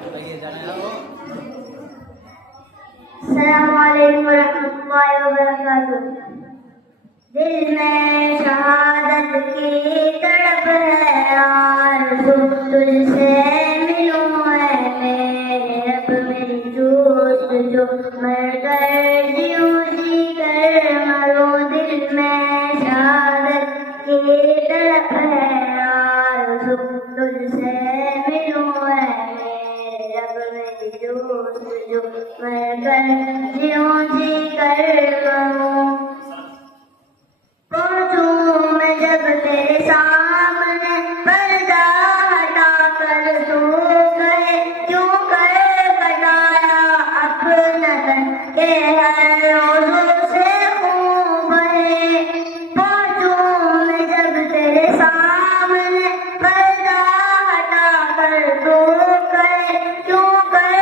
अस्सलामुअलैकुम वरहमतुल्लाहि वबरकातुह। दिल में शहादत की तड़प है आरज़ू, तुझसे मिलूं है मेरे रब मेरी जोस्तजू, मरकर जीऊं जी कर मरूं। दिल में शहादत की तड़प है आरज़ू, तुझसे मिलूं है मेरे रब मेरी जोस्तजू, मरकर जीऊं जी कर मरूं। पहुंचूं मैं जब तेरे सामने, पर्दा हटा कर तू कहे क्यों कर कटाया अपना तन के हर ओज़ू से खून बहे। पहुंचूं मैं जब तेरे सामने, पर्दा हटा कर तू कहे क्यों कर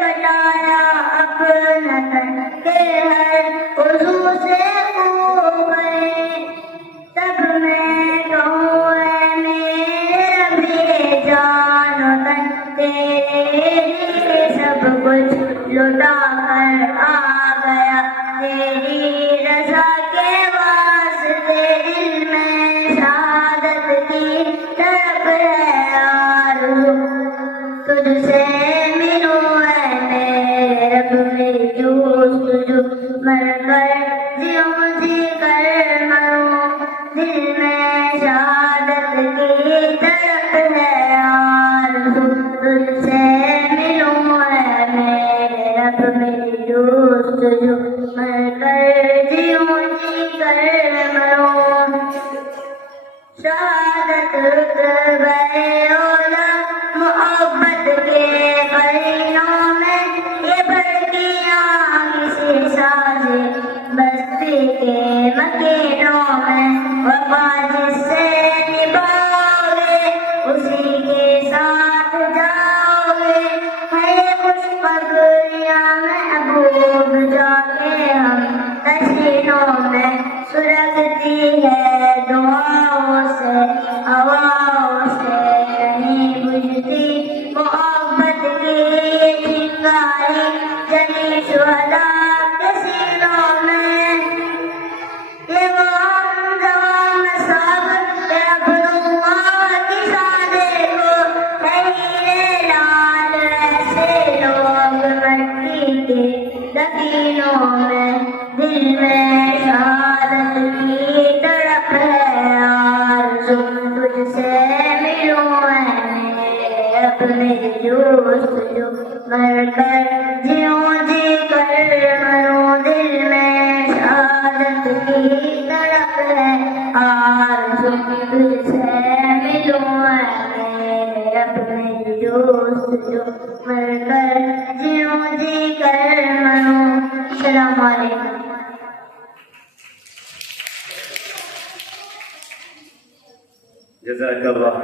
कटाया अपना तन के हर ओज़ू से खून बहे। तब मैं कहूँ ऐ मेरे रब्बे जानो तन, तेरे लिए सब कुछ लुटा कर आ गया, तेरी रज़ा के वास्ते। दिल में शहादत की तड़प है आरज़ू, तुझसे मिलूं है मेरे रब मेरी जोस्तजू, मरकर जीऊं जी कर मरूं। दिल में शहादत की तड़प है आरज़ू, तुझसे मिलूं है मेरे रब मेरी जोस्तजू, मरकर जीऊं जी कर मरूं। शहादत रुतबे औला मोहब्बत के करीनों में, ये भड़कियाँ किसी साजे बस्ती के मकीनों में। वफा जिससे निभाओगे उसी के साथ जाओगे, है ये खुश पगड़ियाँ महबूब जाके हम तस्वीरों में। सुलगती है दुआओं से हवाओं से, नहीं बुझती मोहब्बत की चिंगारी जली शुहदा के सीनों में। ये वो हमजवान सब अब्दुल्लाह की शादी को, है हीरे लाल ऐसे लोग मट्टी के दफीनों में। दिल में शहादत की तड़प है आरज़ू, तुझसे मिलूं है मेरे रब मेरी जोस्तजू, मरकर जीऊं जी कर मरूं। दिल में शहादत की तड़प है आरज़ू, तुझसे मिलूं है मेरे रब मेरी जोस्तजू, मरकर जीऊं जी कर मरूं। अस्सलामु अलैकुम। जज़ाकल्लाह।